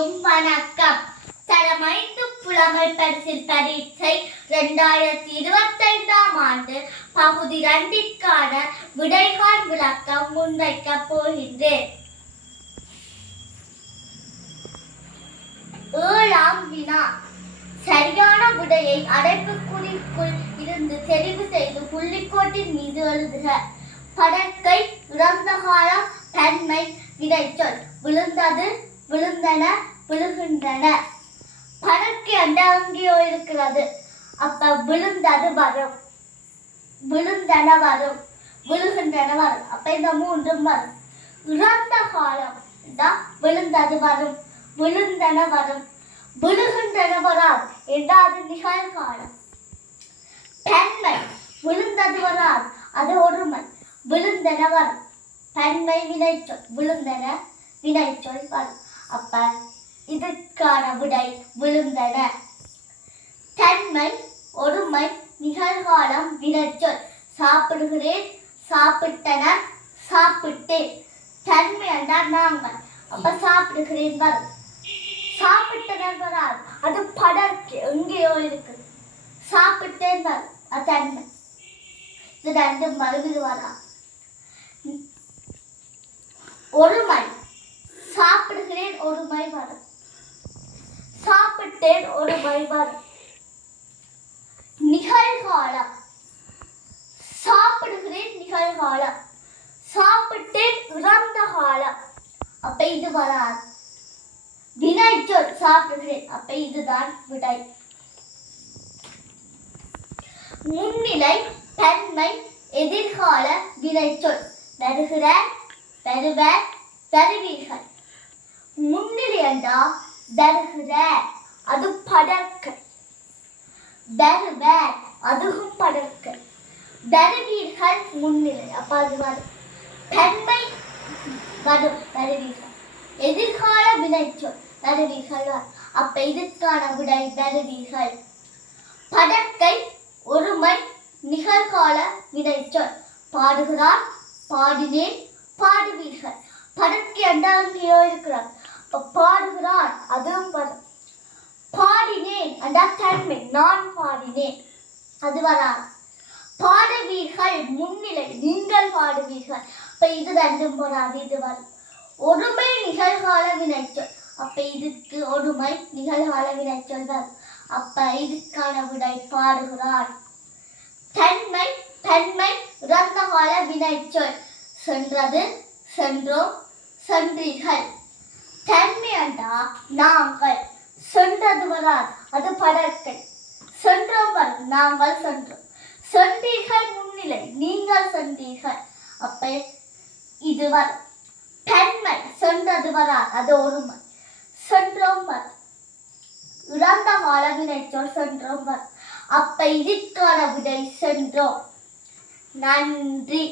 அனைவருக்கும் வணக்கம். தரம் 5 புலமை பரிசில் பரீட்சை 2025 ஆண்டு பகுதி 2ற்கான விடைகாண் விளக்கம் முன்வைக்கப் போகின்றேன். 7ஆம் வினா. சரியான விடையை அடைப்புக்குறிக்குள் இருந்து தெரிவு செய்து புள்ளிக்கோட்டின் மீது எழுதுக. படற்கை, இறந்த காலம், தன்மை, வினைச்சொல். விழுந்தது, விழுந்தன, விழுகின்றன. படற்கை அங்கேயோ இருக்கிறது. அப்ப விழுந்தது வரும், விழுந்தன வரும், விழுகின்றன வரும். அப்ப இந்த மூன்றும் வரும். இறந்த காலம் விழுந்தது வரும், விழுந்தன வரும், விழுகின்றன வராது. இரண்டாவது நிகழ்காலம். தன்மை விழுந்தது வராது, அது ஒருமை. விழுந்தன வரும். தன்மை வினைச்சொல். விழுந்தன வினைச்சொல் வரும். அப்ப இதற்கான விடை விழுந்தன. தன்மை ஒருமை, நிகழ்காலம், வினைச்சொல். சாப்பிடுகிறேன், சாப்பிட்டனர், சாப்பிட்டேன். தன்மை என்றால் நாங்கள். அப்ப சாப்பிடுகிறேன் வரும். சாப்பிட்டனர் வராது, அது படர்க்கு எங்கேயோ இருக்கு. சாப்பிட்டேன் வரும், அது தன்மை. இது ரெண்டும் வரும், இது வரா. ஒருமை. சாப்பிடுகிறேன் ஒருமை வரும், சாப்பிட்டேன் ஒருமை வரும். நிகழ்காலம். சாப்பிடுகிறேன் நிகழ்காலம், சாப்பிட்டேன் இறந்த காலம். அப்ப இது வராது. வினைச்சொல் சாப்பிடுகிறேன். அப்ப இதுதான் விடை. முன்னிலை, தன்மை, எதிர்கால, வினைச்சொல். வருகிற, வருவர், வருவீர்கள். முன்னிலை என்றால் வருகிற, அது படற்கை. வருவர், அதுவும் படற்கை. வருவீர்கள் முன்னிலை. அப்ப அது வரும். தன்மை வரும், வருவீர்கள். எதிர்கால வினைச்சொல் வருவீர்கள். அப்ப இதற்கான விடை வருவீர்கள். படற்கை ஒருமை, நிகழ்கால, வினைச்சொல். பாடுகிறார், பாடினேன், பாடுவீர்கள். படற்கை அங்கேயோ இருக்கிறார். பாடுகிறார், அதுவும் வரும். பாடினேன் என்றால் தன்மை, நான் பாடினேன், அது வராது. பாடுவீர்கள் முன்னிலை, நீங்கள் பாடுவீர்கள். அப்ப இது ரெண்டும் வராது, இது வரும். ஒருமை, நிகழ்கால, வினைச்சொல். அப்ப இதுக்கு ஒருமை, நிகழ்கால, வினைச்சொல் வரும். அப்ப இதுக்கான விடை பாடுகிறார். தன்மை, தன்மை, இறந்த கால, வினைச்சொல். சென்றது, சென்றோம், சென்றீர்கள். தன்மை என்றால் நாங்கள். சென்றது வராது, அது படற்கை. சென்றோம் வரும், நாங்கள் சென்றோம். சென்றீர்கள் முன்னிலை, நீங்கள் சென்றீர்கள். அப்ப இது வரும். தன்மை சென்றது வராது, அது ஒருமை. சென்றோம் வரும். இறந்த கால, வினைச்சொல். சென்றோம் வரும். அப்ப இதற்கான விடை சென்றோம். நன்றி.